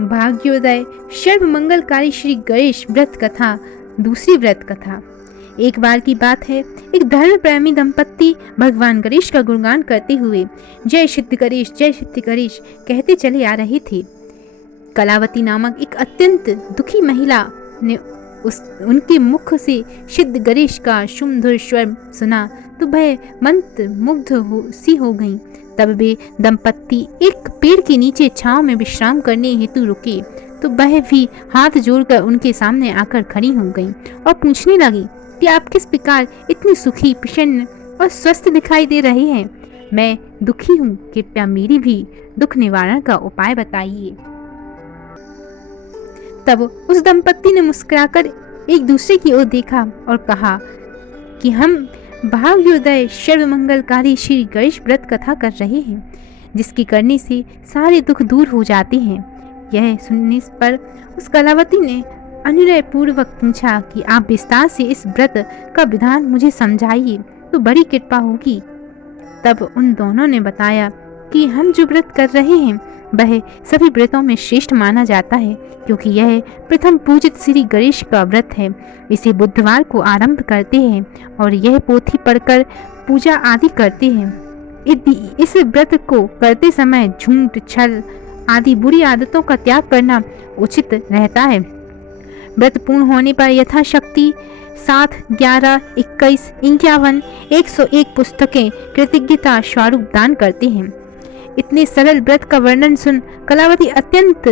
भाग्योदय सर्व मंगलकारी श्री गणेश व्रत कथा। दूसरी व्रत कथा। एक बार की बात है, एक धर्म प्रेमी दंपत्ति भगवान गणेश का गुणगान करते हुए जय सिद्ध गणेश कहते चले आ रहे थे। कलावती नामक एक अत्यंत दुखी महिला ने उनके मुख से सिद्ध गणेश का सुमधुर स्वर सुना तो वह मंत्र मुग्ध हो गईं। तब वे दंपत्ति एक पेड़ के नीचे छांव में विश्राम करने हेतु रुके तो वह भी हाथ जोड़कर उनके सामने आकर खड़ी हो गईं और पूछने लगी कि आप किस प्रकार इतनी सुखी, प्रसन्न और स्वस्थ दिखाई दे रहे हैं। मैं दुखी हूँ, कृपया मेरी भी दुख निवारण का उपाय बताइए। तब उस दंपत्ति ने मुस्कुराकर एक दूसरे की ओर देखा और कहा कि हम भाग्योदय सर्व मंगलकारी श्री गणेश व्रत कथा कर रहे हैं, जिसके करने से सारे दुख दूर हो जाते हैं। यह सुनने पर उस कलावती ने अनुनय पूर्वक पूछा कि आप विस्तार से इस व्रत का विधान मुझे समझाइए तो बड़ी कृपा होगी। तब उन दोनों ने बताया कि हम जो व्रत कर रहे हैं वह सभी व्रतों में श्रेष्ठ माना जाता है, क्योंकि यह प्रथम पूजित श्री गणेश का व्रत है। इसे बुधवार को आरंभ करते हैं और यह पोथी पढ़कर पूजा आदि करते हैं। इस व्रत को करते समय झूठ, छल आदि बुरी आदतों का त्याग करना उचित रहता है। व्रत पूर्ण होने पर यथाशक्ति 7, 11, 21, 51, 101 पुस्तकें कृतज्ञता स्वरूप दान करते हैं। इतने सरल व्रत का वर्णन सुन कलावती अत्यंत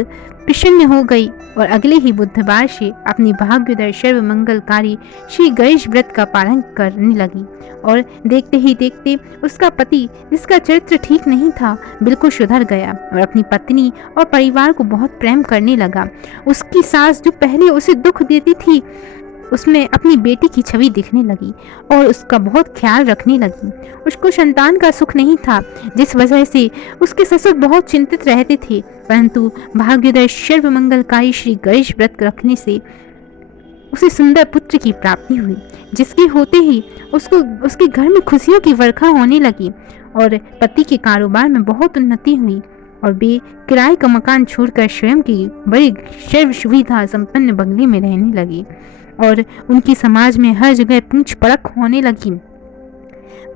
प्रसन्न हो गई और अगले ही बुधवार से अपनी भाग्योदय सर्व मंगलकारी श्री गणेश व्रत का पालन करने लगी। और देखते ही देखते उसका पति, जिसका चरित्र ठीक नहीं था, बिल्कुल सुधर गया और अपनी पत्नी और परिवार को बहुत प्रेम करने लगा। उसकी सास, जो पहले उसे दुख देती थी, उसमें अपनी बेटी की छवि दिखने लगी और उसका बहुत ख्याल रखने लगी। उसको संतान का सुख नहीं था, जिस वजह से उसके ससुर बहुत चिंतित रहते थे, परंतु भाग्योदय सर्व मंगलकारी श्री गणेश व्रत रखने से उसे सुंदर पुत्र की प्राप्ति हुई, जिसके होते ही उसके घर में खुशियों की वर्षा होने लगी और पति के कारोबार में बहुत उन्नति हुई और वे किराए का मकान छोड़कर स्वयं की बड़ी सर्व सुविधा संपन्न बंगले में रहने लगी और उनकी समाज में हर जगह पूछ परख होने लगी।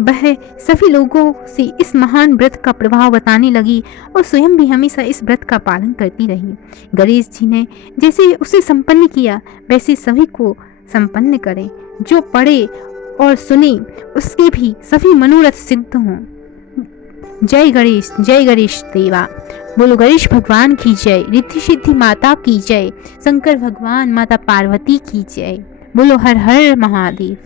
वह सभी लोगों से इस महान व्रत का प्रभाव बताने लगी और स्वयं भी हमेशा इस व्रत का पालन करती रही। गणेश जी ने जैसे उसे संपन्न किया, वैसे सभी को संपन्न करें। जो पढ़े और सुने उसके भी सभी मनोरथ सिद्ध हों। जय गणेश देवा। बोलो गणेश भगवान की जय। रिद्धि सिद्धि माता की जय। शंकर भगवान, माता पार्वती की जय। बोलो हर हर महादेव।